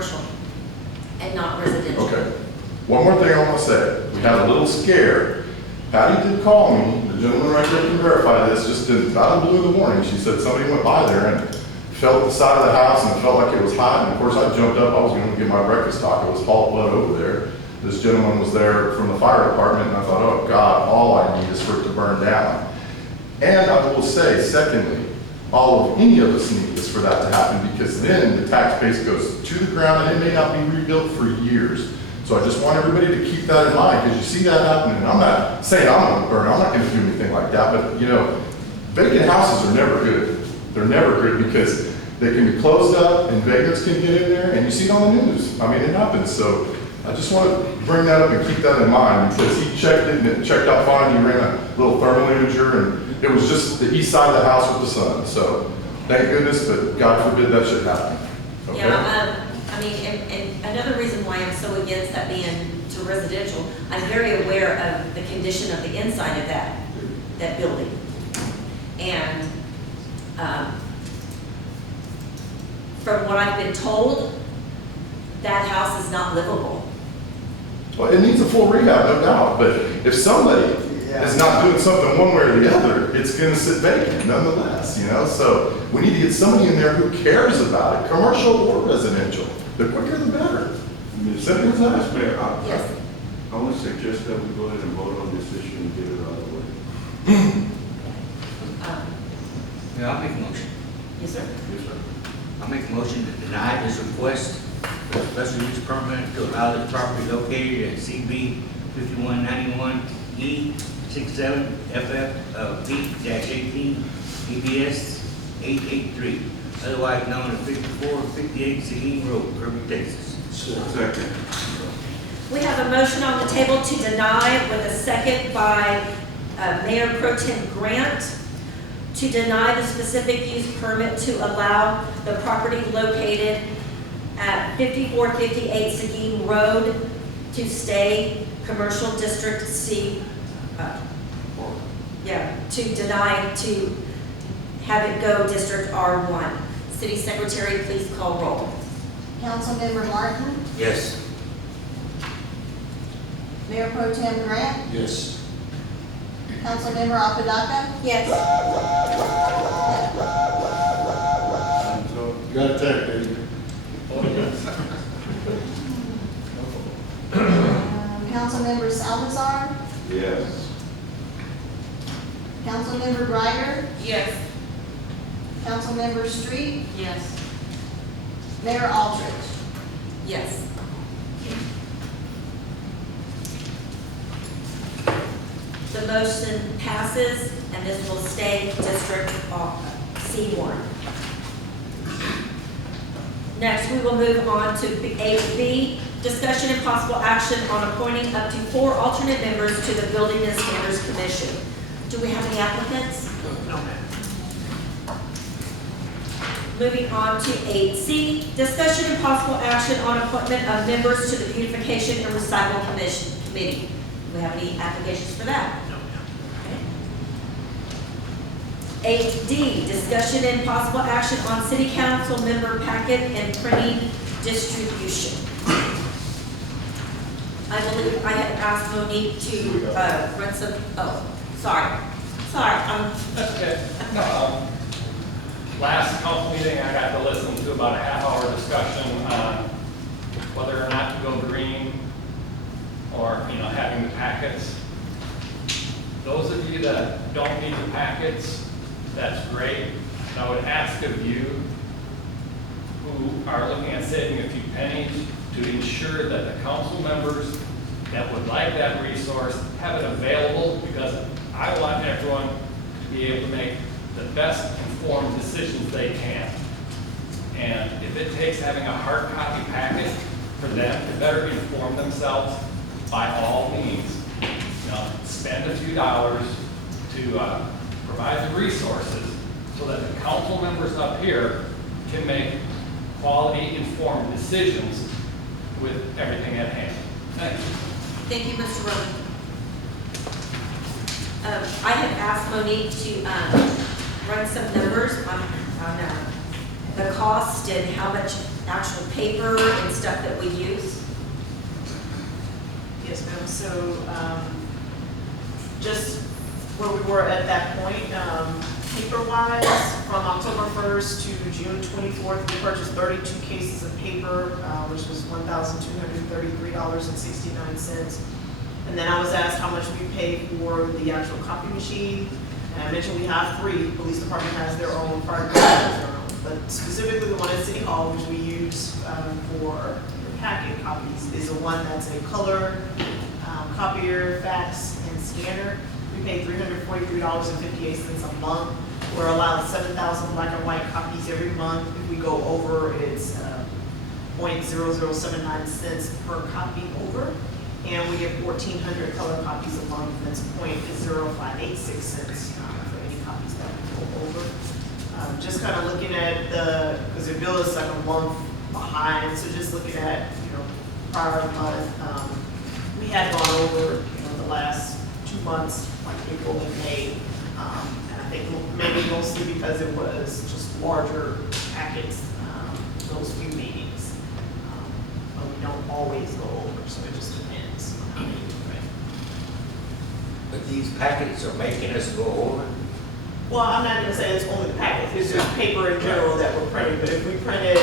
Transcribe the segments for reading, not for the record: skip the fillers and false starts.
commercial and not residential. Okay. One more thing I want to say. We had a little scare. Patty did call me. The gentleman right there can verify this. Just out of the blue in the morning, she said somebody went by there and felt the side of the house and it felt like it was hot. And of course, I jumped up. I was going to get my breakfast taco. It was hot blood over there. This gentleman was there from the fire department, and I thought, oh God, all I need is for it to burn down. And I will say, secondly, all of any of us need is for that to happen, because then the tax base goes to the ground and it may not be rebuilt for years. So I just want everybody to keep that in mind, because you see that happening. And I'm not saying I'm going to burn, I'm not going to do anything like that, but you know, vacant houses are never good. They're never good because they can be closed up and vagrants can get in there, and you see it on the news. I mean, it happens. So I just want to bring that up and keep that in mind, because he checked it and it checked out fine. He ran a little thermal imager, and it was just the east side of the house with the sun. So thank goodness, but God forbid that should happen. Okay? Yeah, I mean, and another reason why I'm so against that being to residential, I'm very aware of the condition of the inside of that building. And from what I've been told, that house is not livable. Well, it needs a full rehab, no doubt, but if somebody is not doing something one way or the other, it's going to sit vacant nonetheless, you know? So we need to get somebody in there who cares about it, commercial or residential. The quicker the better. Simple as that. Mayor, Yes. I want to suggest that we go ahead and vote on this issue and get it out of the way. Yeah, I'll make a motion. Yes, sir. Yes, sir. I'll make a motion to deny this request for a special use permit to allow this property located at CB 5191 E67 FF B-18 EBS 883, otherwise known as 5458 Seguin Road, Kirby, Texas. Second. We have a motion on the table to deny with a second by Mayor Pro Tem Grant to deny the specific use permit to allow the property located at 5458 Seguin Road to stay Commercial District C. To deny to have it go District R1. City Secretary, please call roll. Councilmember Martin, Yes. Mayor Pro Tem Grant, Yes. Councilmember Apodaca, Yes. You got a tech, baby. Councilmember Salazar, Yes. Councilmember Greider, Yes. Councilmember Street, Yes. Mayor Aldrich. Yes. The motion passes, and this will stay District C1. Next, we will move on to 8B, discussion and possible action on appointing up to 4 alternate members to the Building and Standards Commission. Do we have any applicants? No, ma'am. Moving on to 8C, discussion and possible action on appointment of members to the Beautification and Recycle Committee. Do we have any applications for that? No, ma'am. 8D, discussion and possible action on city council member packet and printing distribution. I believe I had asked Monique to run some, sorry, That's okay. Last council meeting, I got to listen to about a half-hour discussion on whether or not to go green or, having the packets. Those of you that don't need the packets, that's great. I would ask of you who are looking at saving a few pennies to ensure that the council members that would like that resource have it available, because I want everyone to be able to make the best informed decisions they can. And if it takes having a hard copy packet for them to better inform themselves, by all means, spend a few dollars to provide the resources so that the council members up here can make quality informed decisions with everything at hand. Thank you. Thank you, Mr. Rowan. I had asked Monique to run some numbers on the cost and how much actual paper and stuff that we use? Yes, ma'am. So, just where we were at that point, paper-wise, from October 1st to June 24th, we purchased 32 cases of paper, which was $1,233.69. And then I was asked how much we pay for the actual copy machine. And I mentioned we have 3. Police department has their own, fire department has their own. But specifically the one at City Hall, which we use for the packet copies, is the one that's a color copier, fax, and scanner. We pay $343.58 a month. We're allowed 7,000 black and white copies every month. If we go over, it's 0.0079 cents per copy over. And we get 1,400 color copies a month. That's 0.0586 cents for any copies that we go over. Just kind of looking at because their bill is like a month behind, so just looking at, prior month, we had gone over, the last 2 months, like April and May. And I think maybe mostly because it was just larger packets, those few meetings. But we don't always go over, so it just depends on how many we print. But these packets are making us go over. Well, I'm not gonna say it's only packets, it's just paper in general that we're printing, but if we printed,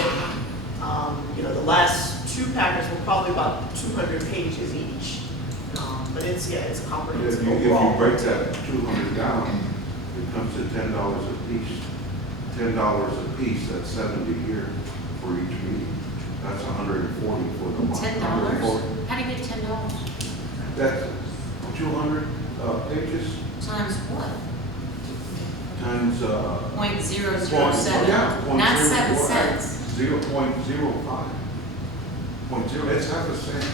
the last 2 packets were probably about 200 pages each. But it's a comprehensive If you overall. break that 200 down, it comes to $10 a piece. $10 a piece, that's 70 here for each meeting. That's 140 for the month. $10? 140. How do you get $10? That's 200 pages Times what? times, .007, yeah, not 7 0.04. cents. 0.05. 0.0, it's half a cent.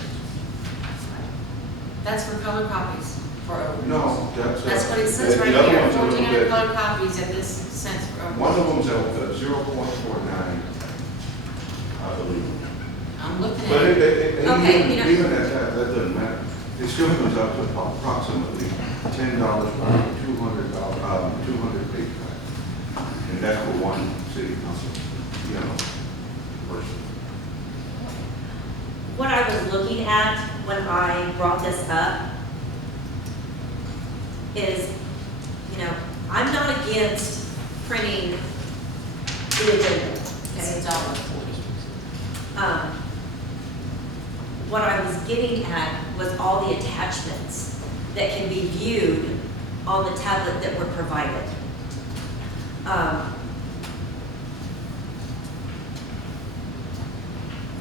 That's for color copies, for over. No, That's what it says the right other here, one's a little 1,400 bit- color copies at this cents for over. One of them's at 0.49, I believe. I'm looking But at it. Okay, even at that doesn't matter. It still comes up to approximately $10 per 200 page pack. And that's for one city council, person. What I was looking at when I brought this up is, I'm not against printing the agenda. It's $1.40. What I was getting at was all the attachments that can be viewed on the tablet that were provided.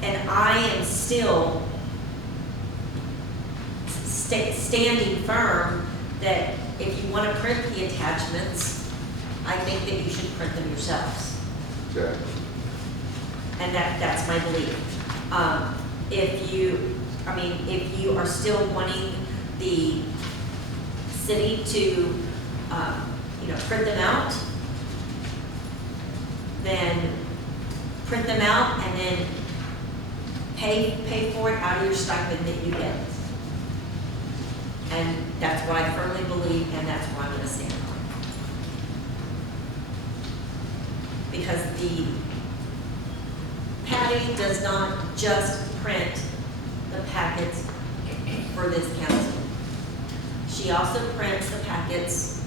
And I am still standing firm that if you want to print the attachments, I think that you should print them yourselves. Okay. And that's my belief. If you are still wanting the city to, print them out, then print them out and then pay for it out of your stipend that you get. And that's what I firmly believe, and that's what I'm gonna stand on. Because the Patty does not just print the packets for this council. She also prints the packets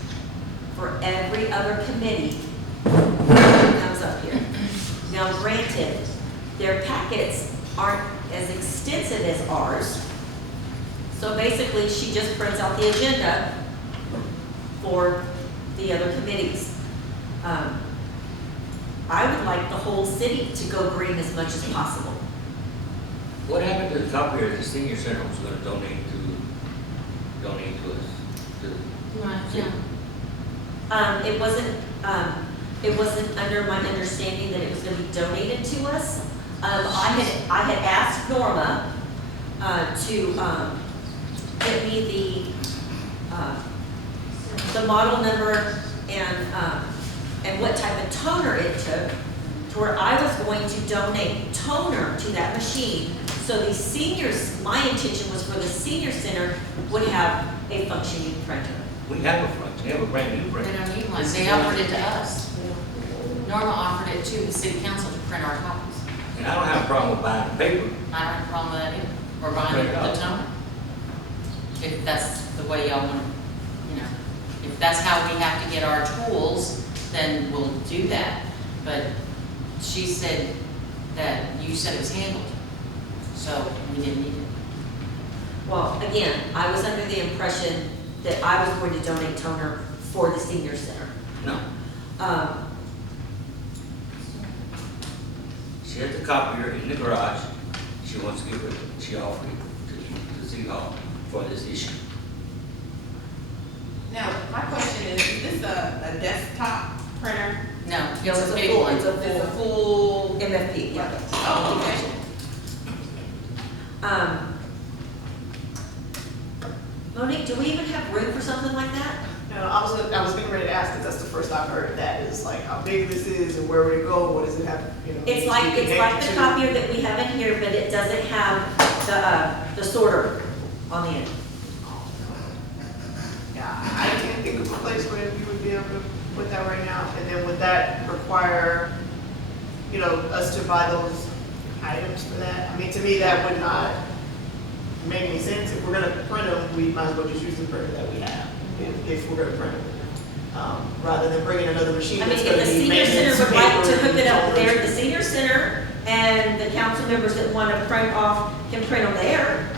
for every other committee that comes up here. Now granted, their packets aren't as extensive as ours. So basically, she just prints out the agenda for the other committees. I would like the whole city to go green as much as possible. What happened to the copier the senior center was gonna donate to us? Right, yeah. It wasn't under my understanding that it was gonna be donated to us. I had asked Norma, to, get me the model number and what type of toner it took, to where I was going to donate toner to that machine. So the seniors, my intention was for the senior center would have a functioning printer. We have a front, we have a brand new They printer. don't need one. They offered it to us. Norma offered it to the city council to print our copies. And I don't have a problem with buying the paper. I don't have a problem with that either, or buying the toner. If that's the way y'all want, you know, if that's how we have to get our tools, then we'll do that. But she said that you said it was handled, so we didn't need it. Well, again, I was under the impression that I was going to donate toner for the senior center. No. She had the copier in the garage. She wants to give it, she offered it to the City Hall for this issue. Now, my question is this a desktop printer? No, No, it's a big one. It's a It's a full full, MFP, yeah. oh, okay. Monique, do we even have room for something like that? No, I was getting ready to ask, because that's the first I've heard of that, is like how big this is and where would it go, what does it have, you know? It's like to be the connected to? copier that we have in here, but it doesn't have the sorter on the end. Yeah, I can't think of a place where you would be able to put that right now, and then would that require, you know, us to buy those items for that? I mean, to me, that would not make any sense. If we're gonna print them, we might as well just use the printer that we have, if we're gonna print them. Rather than bringing another machine I mean, that's if gonna the be senior maintenance, center would like to paper, hook it up and there at the senior center, and the council members that want to print off can print them there.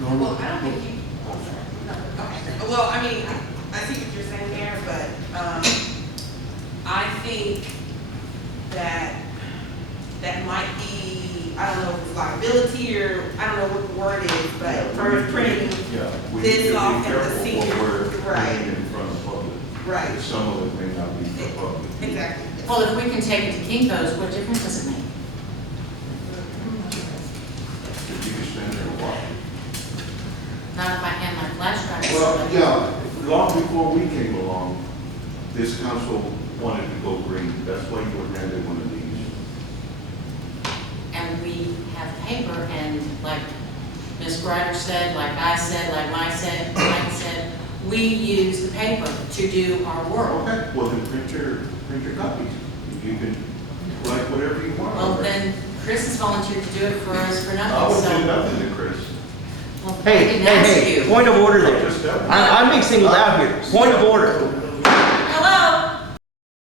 Well, I don't think you, okay. Well, I mean, I see what you're saying there, but, I think that that might be, I don't know if it's liability or, I don't know what the word is, but for printing Yeah, we need this to off be at the careful senior. what we're Right. putting in front of the public. Right. Some of it may not be for public. Exactly. Well, if we can take it to Kinko's, what difference does it make? If you can stand there and watch it. Not if I hand my flash drive to Well, somebody. yeah, long before we came along, this council wanted to go green. That's why you were handed one of these. And we have paper, and like Ms. Greider said, like I said, like Mike said, we use the paper to do our work. Okay, well then print your copies. You can write whatever you want. Well, on there. then Chris has volunteered to do it for us for I nothing, would do so. nothing to Chris. Well, I Hey, didn't hey, ask hey, you. point of order there. Just that one. I'm being singled out here. Point of order.